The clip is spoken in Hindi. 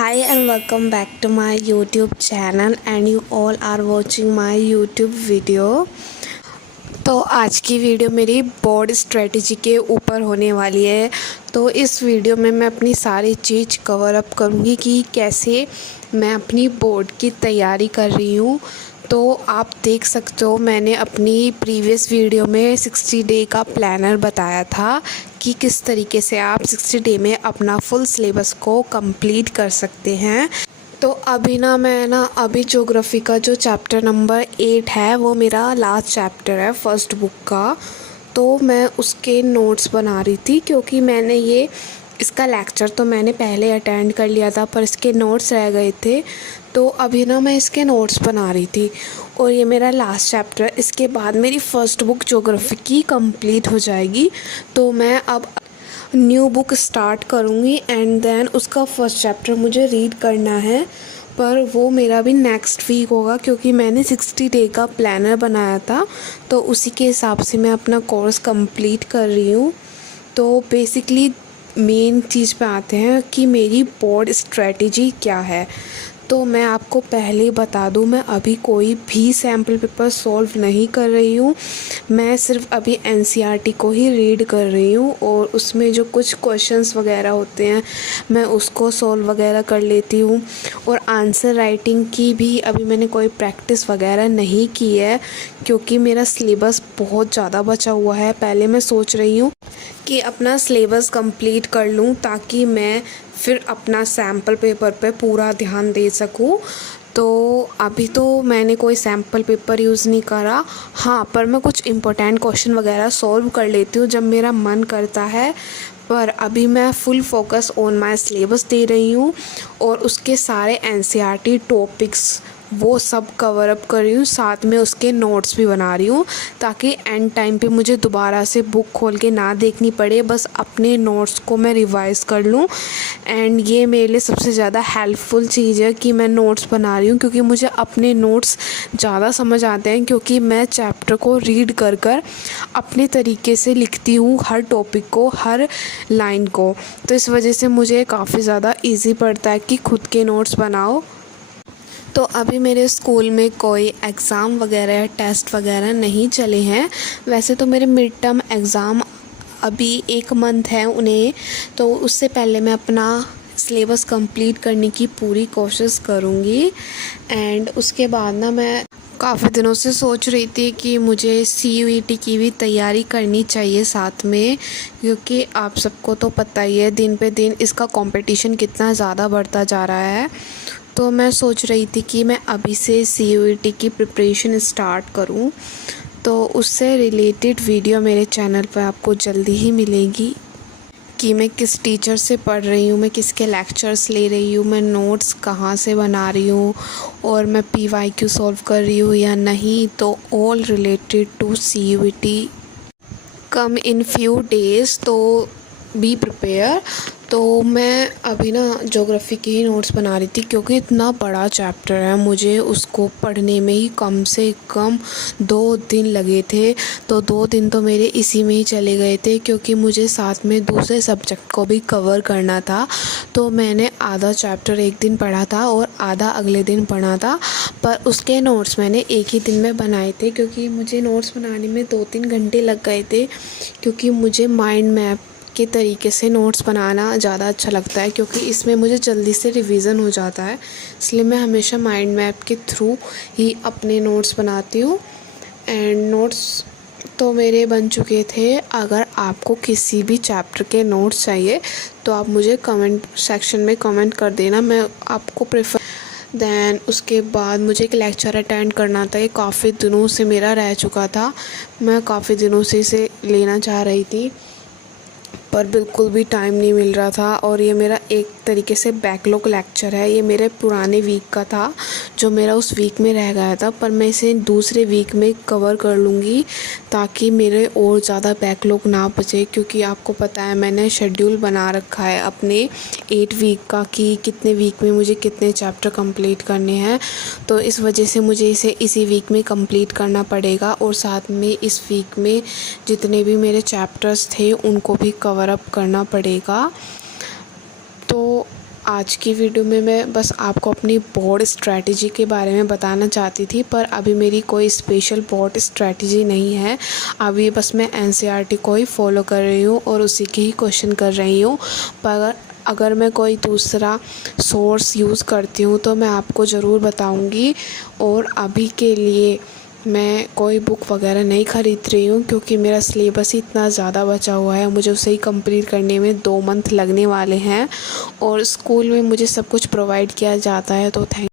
Hi and welcome back to my YouTube channel and you all are watching my YouTube video। तो आज की वीडियो मेरी बोर्ड स्ट्रेटजी के ऊपर होने वाली है। तो इस वीडियो में मैं अपनी सारी चीज़ कवर अप करूँगी कि कैसे मैं अपनी बोर्ड की तैयारी कर रही हूँ। तो आप देख सकते हो मैंने अपनी प्रीवियस वीडियो में 60 डे का प्लानर बताया था कि किस तरीके से आप 60 डे में अपना फुल सिलेबस को कंप्लीट कर सकते हैं। तो अभी ज्योग्राफी का जो चैप्टर नंबर 8 है वो मेरा लास्ट चैप्टर है फर्स्ट बुक का। तो मैं उसके नोट्स बना रही थी क्योंकि इसका लेक्चर तो मैंने पहले अटेंड कर लिया था पर इसके नोट्स रह गए थे। तो अभी मैं इसके नोट्स बना रही थी और ये मेरा लास्ट चैप्टर है। इसके बाद मेरी फ़र्स्ट बुक ज्योग्राफी की कंप्लीट हो जाएगी। तो मैं अब न्यू बुक स्टार्ट करूँगी एंड देन उसका फर्स्ट चैप्टर मुझे रीड करना है, पर वो मेरा भी नेक्स्ट वीक होगा क्योंकि मैंने 60 डे का प्लानर बनाया था। तो उसी के हिसाब से मैं अपना कोर्स कंप्लीट कर रही हूँ। तो बेसिकली मेन चीज़ पे आते हैं कि मेरी बोर्ड स्ट्रेटजी क्या है। तो मैं आपको पहले ही बता दूं, मैं अभी कोई भी सैम्पल पेपर सॉल्व नहीं कर रही हूँ। मैं सिर्फ अभी एनसीईआरटी को ही रीड कर रही हूँ और उसमें जो कुछ क्वेश्चंस वगैरह होते हैं मैं उसको सॉल्व वगैरह कर लेती हूँ। और आंसर राइटिंग की भी अभी मैंने कोई प्रैक्टिस वगैरह नहीं की है क्योंकि मेरा सिलेबस बहुत ज़्यादा बचा हुआ है। पहले मैं सोच रही हूँ कि अपना सिलेबस कंप्लीट कर लूँ ताकि मैं फिर अपना सैम्पल पेपर पे पूरा ध्यान दे सकूँ। तो अभी तो मैंने कोई सैम्पल पेपर यूज़ नहीं करा, हाँ, पर मैं कुछ इम्पोर्टेंट क्वेश्चन वगैरह सॉल्व कर लेती हूँ जब मेरा मन करता है। पर अभी मैं full focus on my syllabus दे रही हूँ और उसके सारे एनसीईआरटी टॉपिक्स वो सब कवर अप कर रही हूँ, साथ में उसके नोट्स भी बना रही हूँ ताकि एंड टाइम पे मुझे दोबारा से बुक खोल के ना देखनी पड़े, बस अपने नोट्स को मैं रिवाइज़ कर लूँ। एंड ये मेरे लिए सबसे ज़्यादा हेल्पफुल चीज़ है कि मैं नोट्स बना रही हूँ क्योंकि मुझे अपने नोट्स ज़्यादा समझ आते हैं क्योंकि मैं चैप्टर को रीड कर कर अपने तरीके से लिखती हूँ हर टॉपिक को, हर लाइन को। तो इस वजह से मुझे काफ़ी ज़्यादा ईजी पड़ता है कि खुद के नोट्स बनाओ। तो अभी मेरे स्कूल में कोई एग्ज़ाम वगैरह या टेस्ट वगैरह नहीं चले हैं। वैसे तो मेरे मिड टर्म एग्ज़ाम अभी 1 मंथ है उन्हें, तो उससे पहले मैं अपना सिलेबस कंप्लीट करने की पूरी कोशिश करूँगी। एंड उसके बाद मैं काफ़ी दिनों से सोच रही थी कि मुझे CUET की भी तैयारी करनी चाहिए साथ में, क्योंकि आप सबको तो पता ही है दिन पे दिन इसका कंपटीशन कितना ज़्यादा बढ़ता जा रहा है। तो मैं सोच रही थी कि मैं अभी से CUET की प्रिपरेशन स्टार्ट करूं। तो उससे रिलेटेड वीडियो मेरे चैनल पर आपको जल्दी ही मिलेगी कि मैं किस टीचर से पढ़ रही हूँ, मैं किसके लेक्चर्स ले रही हूँ, मैं नोट्स कहाँ से बना रही हूँ और मैं PYQ सॉल्व कर रही हूँ या नहीं। तो all related to CUET come in few days, तो बी प्रिपेयर। तो मैं अभी ज्योग्राफी के ही नोट्स बना रही थी क्योंकि इतना बड़ा चैप्टर है, मुझे उसको पढ़ने में ही कम से कम 2 दिन लगे थे। तो 2 दिन तो मेरे इसी में ही चले गए थे क्योंकि मुझे साथ में दूसरे सब्जेक्ट को भी कवर करना था। तो मैंने आधा चैप्टर एक दिन पढ़ा था और आधा अगले दिन पढ़ा था, पर उसके नोट्स मैंने एक ही दिन में बनाए थे क्योंकि मुझे नोट्स बनाने में 2-3 घंटे लग गए थे। क्योंकि मुझे माइंड मैप के तरीके से नोट्स बनाना ज़्यादा अच्छा लगता है क्योंकि इसमें मुझे जल्दी से रिवीजन हो जाता है, इसलिए मैं हमेशा माइंड मैप के थ्रू ही अपने नोट्स बनाती हूँ। एंड नोट्स तो मेरे बन चुके थे। अगर आपको किसी भी चैप्टर के नोट्स चाहिए तो आप मुझे कमेंट सेक्शन में कमेंट कर देना, मैं आपको प्रेफर। दैन उसके बाद मुझे एक लेक्चर अटेंड करना था, ये काफ़ी दिनों से मेरा रह चुका था, मैं काफ़ी दिनों से इसे लेना चाह रही थी पर बिल्कुल भी टाइम नहीं मिल रहा था। और ये मेरा एक तरीके से बैकलॉग लेक्चर है, ये मेरे पुराने वीक का था जो मेरा उस वीक में रह गया था, पर मैं इसे दूसरे वीक में कवर कर लूँगी ताकि मेरे और ज़्यादा बैकलॉग ना बचे। क्योंकि आपको पता है मैंने शेड्यूल बना रखा है अपने 8 वीक का कि कितने वीक में मुझे कितने चैप्टर कंप्लीट करने हैं। तो इस वजह से मुझे इसे इसी वीक में कंप्लीट करना पड़ेगा और साथ में इस वीक में जितने भी मेरे चैप्टर्स थे उनको भी कवर अप करना पड़ेगा। तो आज की वीडियो में मैं बस आपको अपनी बोर्ड स्ट्रैटेजी के बारे में बताना चाहती थी, पर अभी मेरी कोई स्पेशल बोर्ड स्ट्रैटेजी नहीं है। अभी बस मैं एनसीईआरटी को ही फॉलो कर रही हूँ और उसी के ही क्वेश्चन कर रही हूँ। पर अगर मैं कोई दूसरा सोर्स यूज़ करती हूँ तो मैं आपको ज़रूर बताऊँगी। और अभी के लिए मैं कोई बुक वगैरह नहीं ख़रीद रही हूँ, क्योंकि मेरा सिलेबस ही इतना ज़्यादा बचा हुआ है। मुझे उसे ही कंप्लीट करने में 2 मंथ लगने वाले हैं और स्कूल में मुझे सब कुछ प्रोवाइड किया जाता है। तो थैंक